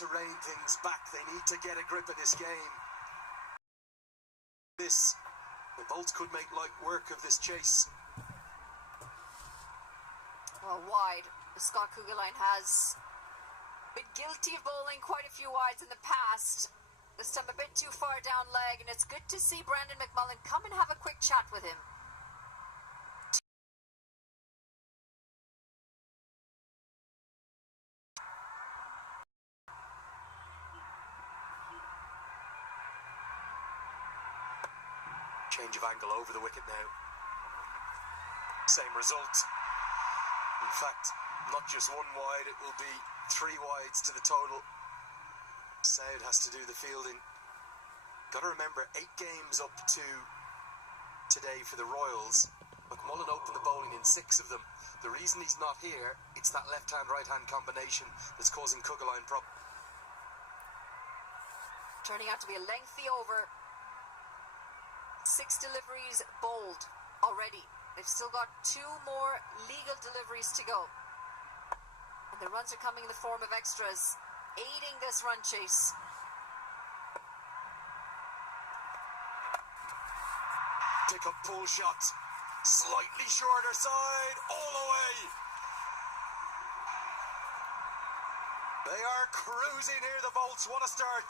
to rein things back. They need to get a grip of this game. The Bolts could make light work of this chase. Well, wide. Scott Kugelheim has been guilty of bowling quite a few wides in the past. This time a bit too far down leg, and it's good to see Brandon McMullen come and have a quick chat with him. Change of angle over the wicket now. Same result. In fact, not just one wide, it will be 3 wides to the total. Saud has to do the fielding. Got to remember, 8 games up to today for the Royals. McMullen opened the bowling in 6 of them. The reason he's not here, it's that left-hand, right-hand combination that's causing Kugelheim problems. Turning out to be a lengthy over. 6 deliveries bowled already. They've still got 2 more legal deliveries to go. And the runs are coming in the form of extras, aiding this run chase. Pick up pull shot. Slightly shorter side. All the way. They are cruising here, the Bolts. What a start.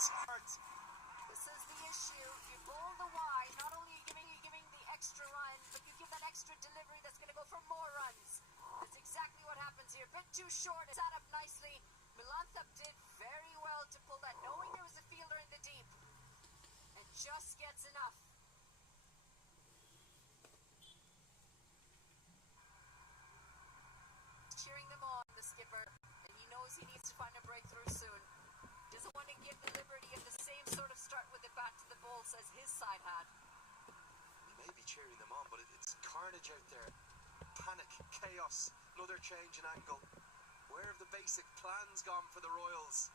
This is the issue. You bowl the wide, not only are you giving the extra run, but you give that extra delivery that's going to go for more runs. That's exactly what happens here. Bit too short. It sat up nicely. Melanthap did very well to pull that, knowing there was a fielder in the deep. And just gets enough. Cheering them on, the skipper. And he knows he needs to find a breakthrough soon. Doesn't want to give the liberty of the same sort of start with the bat to the Bolts as his side had. He may be cheering them on, but it's carnage out there. Panic, chaos, another change in angle. Where have the basic plans gone for the Royals?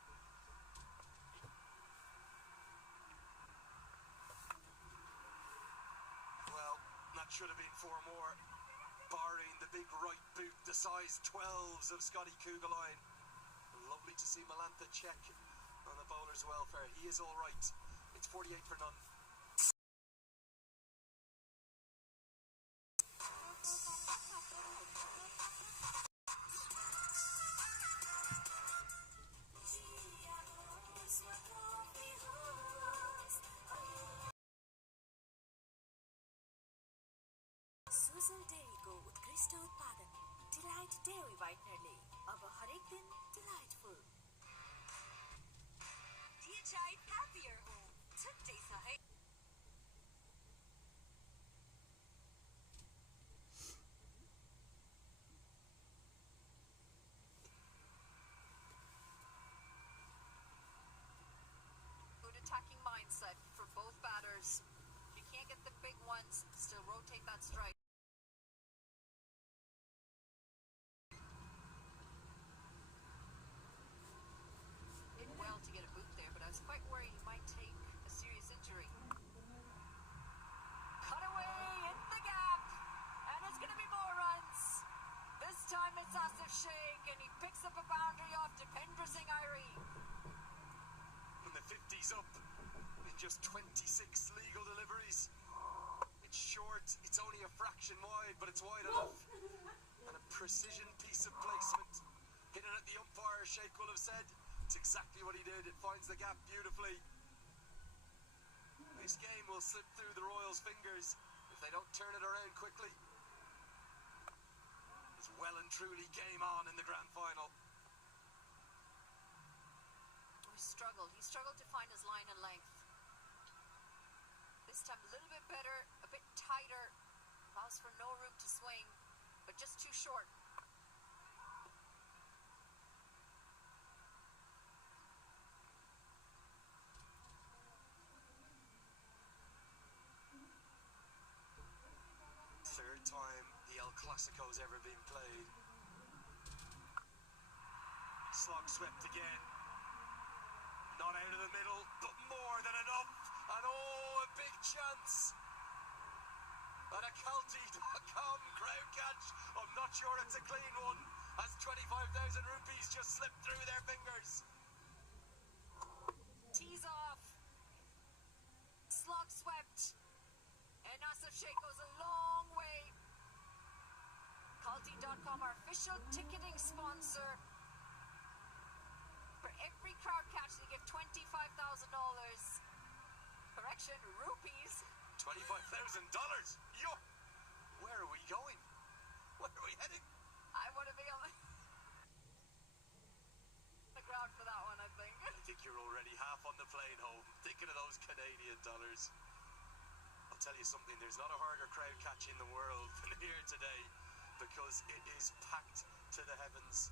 Well, that should have been 4 more, barring the big right boot, the size 12s of Scotty Kugelheim. Lovely to see Melanthap check on the bowler's welfare. He is all right. It's 48 for none. Sujal डेयरीको उत्कृष्ट उत्पादन delight dairy व्हाइटनरले अब हरेक दिन delightful DHI happier home छुट्टै छ है Good attacking mindset for both batters. If you can't get the big ones, still rotate that strike. Quite worried he might take a serious injury. Cut away in the gap, and it's going to be more runs. This time it's Asif Sheikh, and he picks up a boundary off Dipendra Singh Airi. From the 50s up, in just 26 legal deliveries. It's short, it's only a fraction wide, but it's wide enough. And a precision piece of placement. Hitting at the umpire, Sheikh will have said. It's exactly what he did. It finds the gap beautifully. This game will slip through the Royals' fingers if they don't turn it around quickly. It's well and truly game on in the grand final. He struggled to find his line and length. This time a little bit better, a bit tighter. Allows for no room to swing, but just too short. Time the El Clasico's ever been played. Slog swept again. Not out of the middle, but more than enough. And oh, a big chance. And a Calty.com crowd catch. I'm not sure it's a clean one, as 25,000 rupees just slipped through their fingers. official ticketing sponsor. For every crowd catch, they give $25,000. Correction, rupees. $25,000? Yo! Where are we going? Where are we heading? I want to be on the ground for that one, I think. I think you're already half on the plane home, thinking of those Canadian dollars. I'll tell you something, there's not a harder crowd catch in the world than here today, because it is packed to the heavens.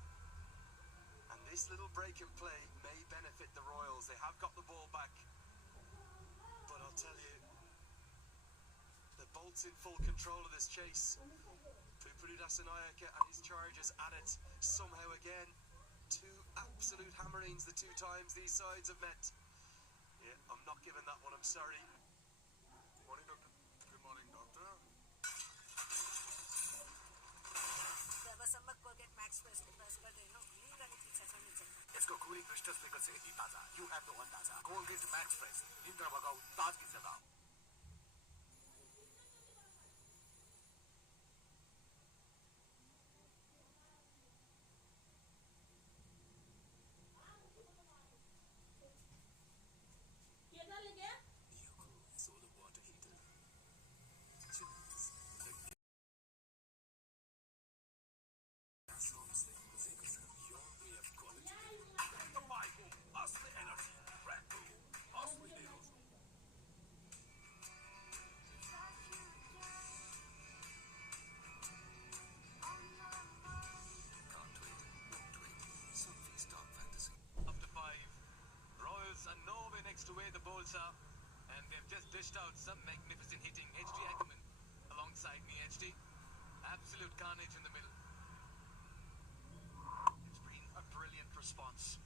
And this little break in play may benefit the Royals. They have got the ball back. But I'll tell you, the Bolts in full control of this chase. Pupurudasanayake and his chargers at it somehow again. Two absolute hammerings the two times these sides have met. Yeah, I'm not giving that one, I'm sorry. Morning, doctor. Good morning, doctor. जबसम्म Colgate max फ्रेशले brush गर्दैनौ ग्लिङ गर्ने इच्छा छ नि छैन यसको cooling क्रिस्टल्सले गर्छ यति ताजा you have the one ताजा कोलगेट मैक्स फ्रेश निन्द्रा भगाऊ ताजगी जगाऊ And they've just dished out some magnificent hitting. HD Ackerman alongside me. HD, absolute carnage in the middle. It's been a brilliant response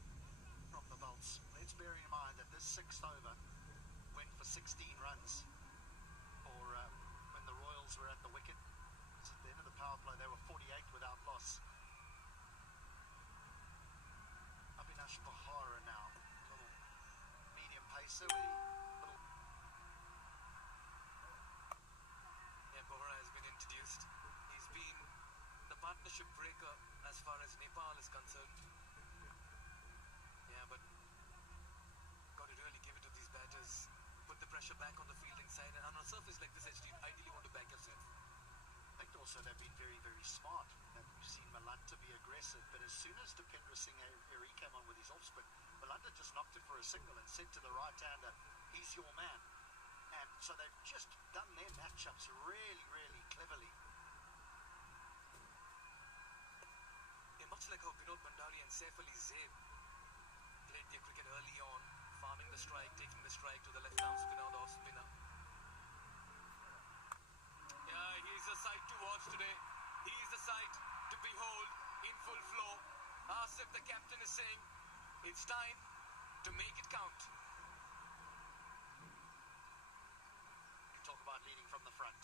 from the Bolts. Let's bear in mind that this sixth over went for 16 runs for when the Royals were at the wicket. So at the end of the power play they were 48 without loss. Abhinash Bahara now, little medium pacer. Partnership breaker as far as Nepal is concerned. Yeah, but got to really give it to these batters. Put the pressure back on the fielding side, and on a surface like this, HD, ideally want to back yourself. I think also they've been very, very smart. And we've seen Malanta be aggressive, but as soon as Dipendra Singh Eri came on with his off spin, Malanta just knocked it for a single and said to the right-hander, he's your man. And so they've just done their matchups really, really cleverly. Much like how Vinod Bhandari and Saif Ali Zaid played their cricket early on, farming the strike, taking the strike to the left-arm spinner or the off-spinner. Yeah, he's a sight to watch today. He's the sight to behold in full flow. Asif, the captain, is saying, it's time to make it count. You talk about leading from the front.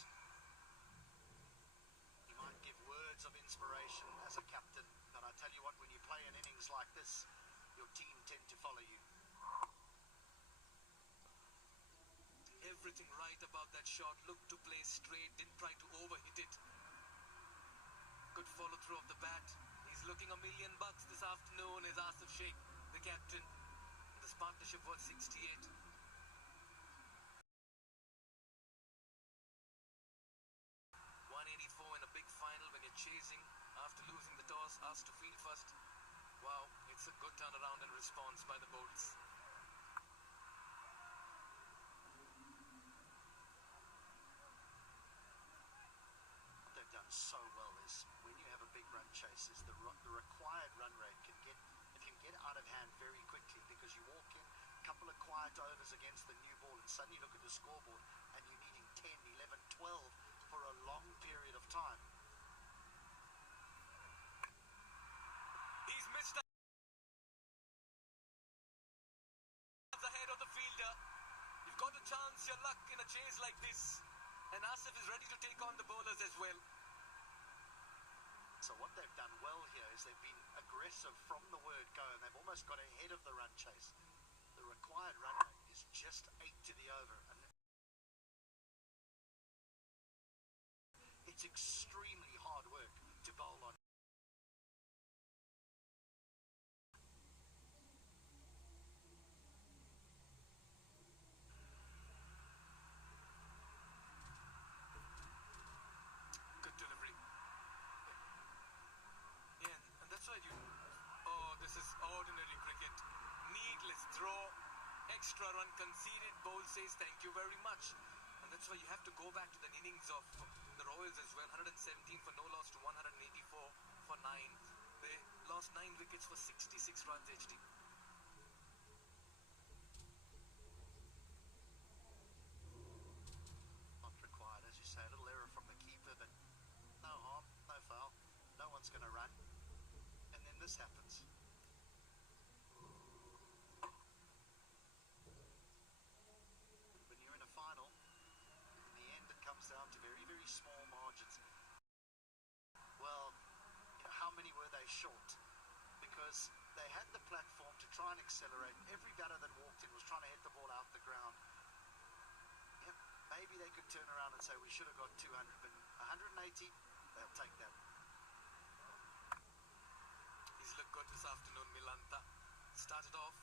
You might give words of inspiration as a captain. I tell you what, when you play an innings like this, your team tend to follow you. Everything right about that shot. Looked to play straight, didn't try to overhit it. Good follow through of the bat. He's looking $1 million this afternoon is Asif Sheikh, the captain. This partnership worth 68. 184 in a big final when you're chasing after losing the toss, asked to field first. Wow, it's a good turnaround and response by the Bolts. What they've done so well is when you have a big run chase, is the required run rate can get out of hand very quickly, because you walk in a couple of quiet overs against the new ball and suddenly look at the scoreboard and you're needing 10, 11, 12 for a long period of time. He's missed out ahead of the fielder. You've got to chance your luck in a chase like this, and Asif is ready to take on the bowlers as well. So what they've done well here is they've been aggressive from the word go, and they've almost got ahead of the run chase. The required run rate is just 8 to the over, and it's extremely hard work to bowl on. run conceded, bowl says thank you very much. And that's why you have to go back to the innings of the Royals as well. 117 for no loss to 184 for 9. They lost 9 wickets for 66 runs, HD. Not required, as you say, a little error from the keeper, but no harm, no foul. No one's going to run. And then this happens. When you're in a final, in the end it comes down to very, very small margins. Well, how many were they short? Because they had the platform to try and accelerate. Every batter that walked in was trying to hit the ball out the ground. Yep, maybe they could turn around and say we should have got 200, but 180, they'll take that. He's looked good this afternoon, Milanta. Started off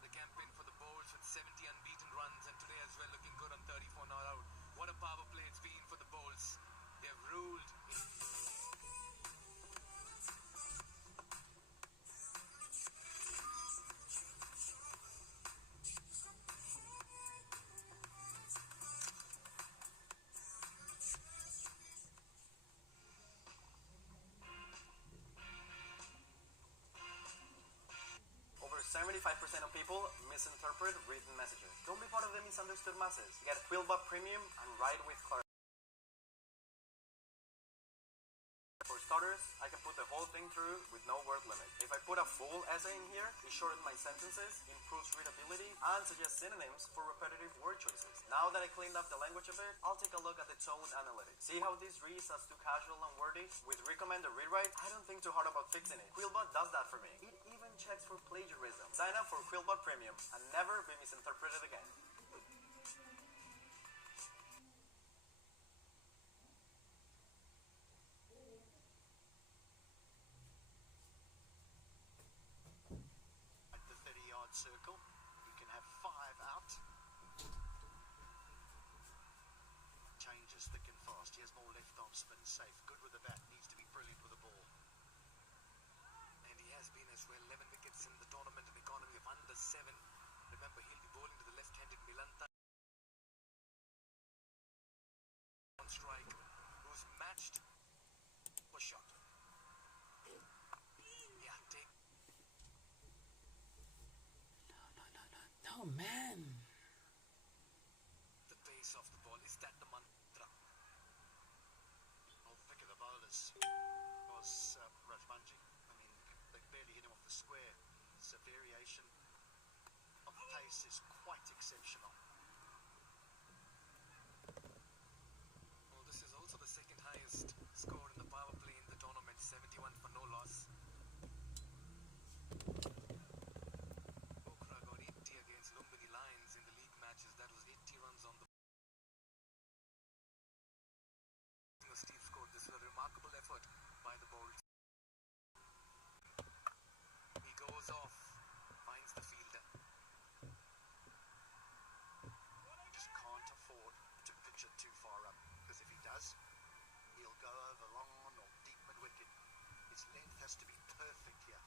the campaign for the bowls with 70 unbeaten runs, and today as well looking good on 34 not out. What a power play it's been for the bowls. They have ruled. Over 75% of people misinterpret written messages. Don't be part of the misunderstood masses. Get Quillbot Premium and write with clarity. For starters, I can put the whole thing through with no word limit. If I put a full essay in here, it shortens my sentences, improves readability, and suggests synonyms for repetitive word choices. Now that I cleaned up the language a bit, I'll take a look at the tone analytics. See how this reads as too casual and wordy? With recommended rewrite, I don't think too hard about fixing it. Quillbot does that for me. It even checks for plagiarism. Sign up for Quillbot Premium and never be misinterpreted again. At the 30-yard circle, you can have 5 out. Changes thick and fast. He has more left arm spin, safe. Good with the bat, needs to be brilliant with the ball. And he has been as well 11 wickets in the tournament, an economy of under 7. Remember, he'll be bowling to the left-handed Milanta on strike, who's matched for shot. Yeah, take. No, man. The pace of the ball, is that the mantra? Well, pick of the bowlers was Rajbanji. I mean, they barely hit him off the square. It's a variation of pace is quite exceptional. Well, this is also the second highest score in the power play in the tournament, 71 for no loss. Okra got 80 against Lumbini Lions in the league matches. That was 80 runs on the Steve scored. This was a remarkable effort by the bowlers. He goes off, finds the fielder. Just can't afford to pitch it too far up, because if he does, he'll go over long on or deep mid-wicket. His length has to be perfect here.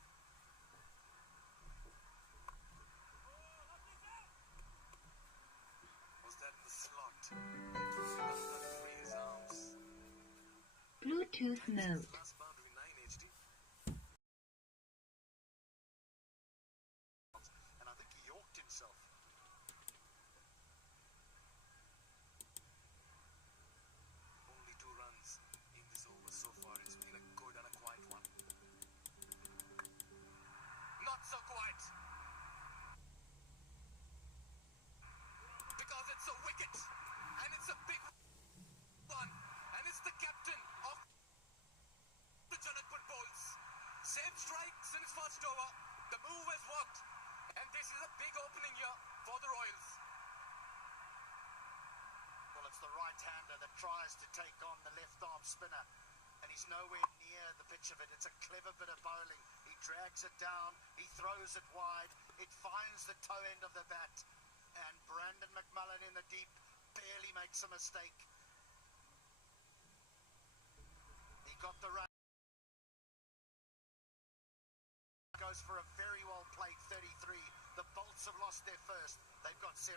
Was that in the slot? Free his arms. Bluetooth mode. Last boundary 9 HD. And I think he yorked himself. Only 2 runs in this over so far. It's been a good and a quiet one. Not so quiet. Because it's a wicket. And it's a big one. And it's the captain of the Janakapur Bulls. Same strikes in his first over. The move has worked. And this is a big opening here for the Royals. Well, it's the right-hander that tries to take on the left-arm spinner, and he's nowhere near the pitch of it. It's a clever bit of bowling. He drags it down, he throws it wide, it finds the toe end of the bat, and Brandon McMullen in the deep barely makes a mistake. He got the run. Goes for a very well played 33. The Bolts have lost their first. They've got 7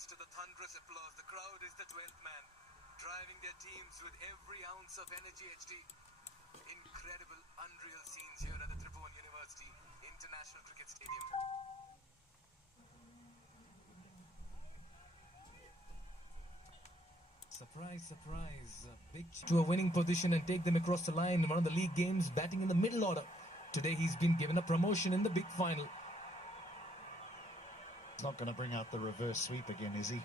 Thanks to the thunderous applause, the crowd is the 12th man, driving their teams with every ounce of energy. HD. Incredible, unreal scenes here at the Tribhuvan University International Cricket Stadium. Surprise, surprise. Big to a winning position and take them across the line in one of the league games, batting in the middle order. Today he's been given a promotion in the big final. He's not going to bring out the reverse sweep again, is he?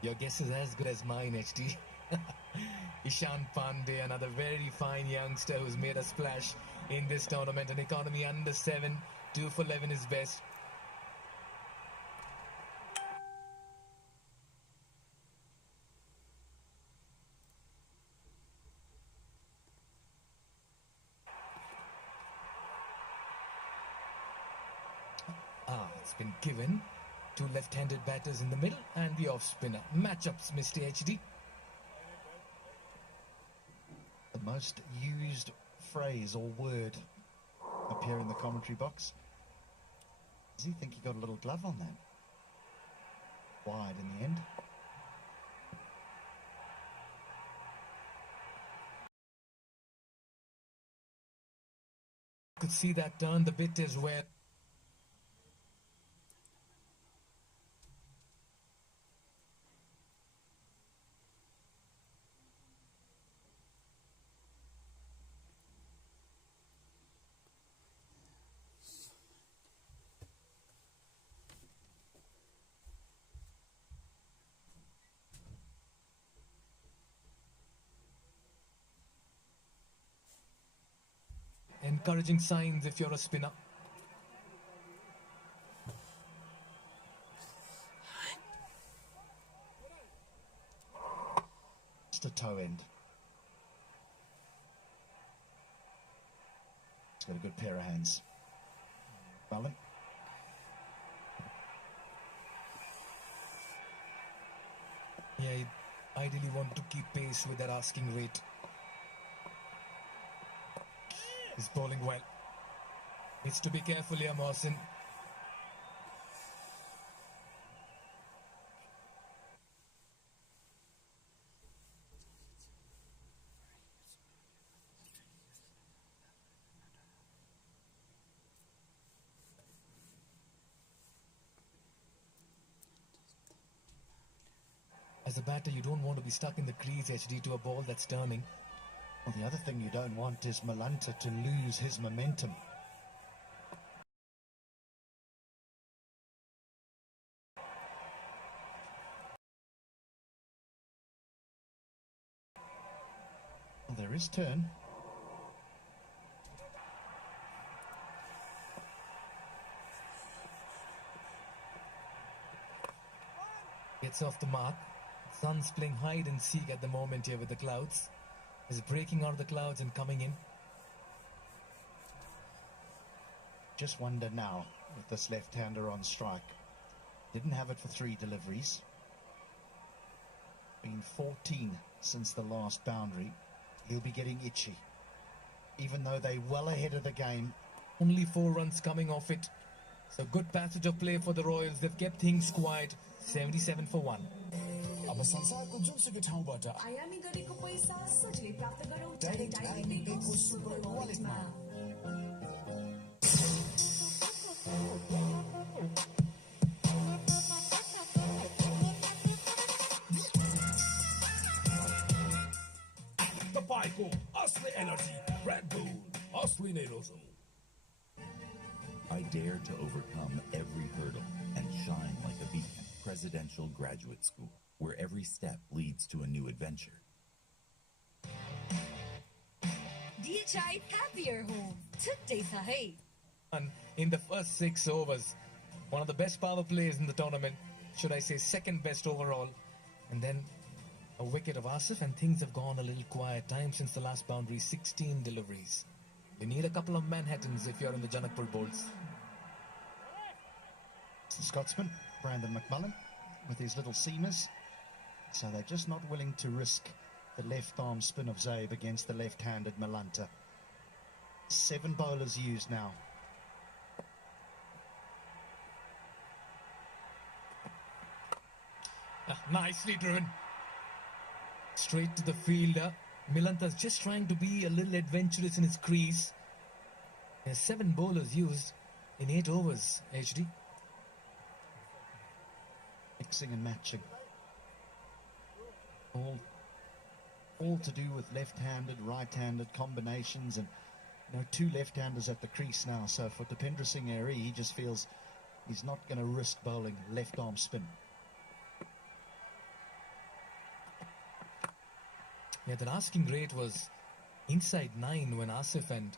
Your guess is as good as mine, HD. Ishan Pandey, another very fine youngster who's made a splash in this tournament. An economy under 7, 2 for 11 is best. It's been given to left-handed batters in the middle and the off-spinner. Matchups, Mr. HD. The most used phrase or word up here in the commentary box. Does he think he got a little glove on that? Wide in the end. Could see that turn the bit as well. Encouraging signs if you're a spinner. Just a toe end. He's got a good pair of hands. Mullen. Yeah, you ideally want to keep pace with that asking rate. He's bowling well. Needs to be careful here, Mohsin. As a batter, you don't want to be stuck in the crease, HD, to a ball that's turning. Well, the other thing you don't want is Malanta to lose his momentum. Well, there is turn. Gets off the mark. Sun's playing hide and seek at the moment here with the clouds. Is breaking out of the clouds and coming in. Just wonder now with this left-hander on strike. Didn't have it for 3 deliveries. Been 14 since the last boundary. He'll be getting itchy. Even though they're well ahead of the game. Only 4 runs coming off it. So good passage of play for the Royals. They've kept things quiet. 77 for 1. अब संसारको जुनसुकै ठाउँबाट आयामी गरेको पैसा सजिलै प्राप्त गरौँ डाइरेक्ट आयामी पेको सुपर वालेटमा तपाईँको असली एनर्जी Red Bull असली नै रोजौँ. I dare to overcome every hurdle and shine like a beacon. Presidential Graduate School, where every step leads to a new adventure. DHI Happier Home. Today sahi. In the first 6 overs, one of the best power plays in the tournament, should I say second best overall, and then a wicket of Asif, and things have gone a little quiet. Time since the last boundary, 16 deliveries. You need a couple of Manhattans if you're in the Janakpur bowls. It's the Scotsman, Brandon McMullen, with his little seamers. So they're just not willing to risk the left-arm spin of Zaib against the left-handed Malanta. 7 bowlers used now. Nicely driven. Straight to the fielder. Milanta's just trying to be a little adventurous in his crease. There's 7 bowlers used in 8 overs, HD. Mixing and matching. All to do with left-handed, right-handed combinations, and 2 left-handers at the crease now. So for Dipendra Singh Airy, he just feels he's not going to risk bowling left-arm spin. Yeah, the asking rate was inside 9 when Asif and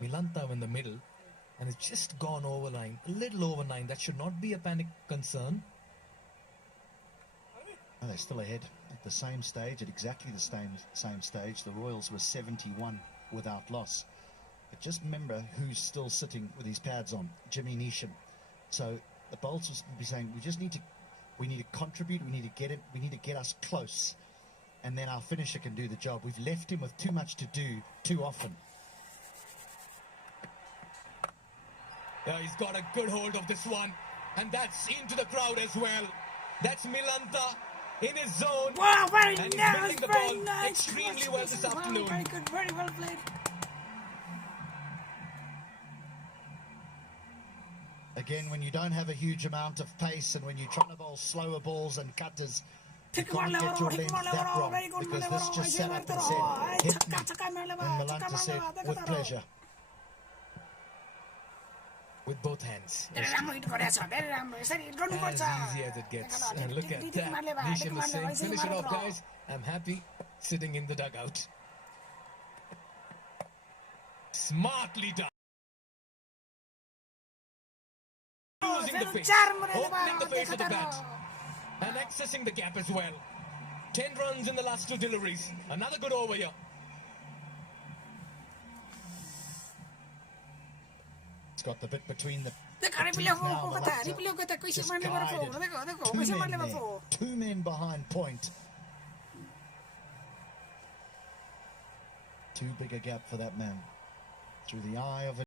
Milanta were in the middle, and it's just gone over 9, a little over 9. That should not be a panic concern. Oh, they're still ahead at the same stage, at exactly the same stage. The Royals were 71 without loss. But just remember who's still sitting with his pads on, Jimmy Neesham. So the bowlers will be saying, we need to contribute, we need to get us close, and then our finisher can do the job. We've left him with too much to do too often. Yeah, he's got a good hold of this one, and that's into the crowd as well. That's Milanta in his zone. Wow, very and nice, he's the very ball nice. extremely well this afternoon. Very good, very well played. Again, when you don't have a huge amount of pace, and when you're trying to bowl slower balls and cutters, you can't get your length that wrong, because this just sat up and said, hit me. And Milanta said, with pleasure. With both hands. As easy as it gets. And look at that. Neesham is saying, finish it off, guys. I'm happy sitting in the dugout. Smartly done. Using the face, opening the face of the bat, and accessing the gap as well. 10 runs in the last 2 deliveries. Another good over here. It's got the bit between the two men behind point. Too big a gap for that man. Through the eye of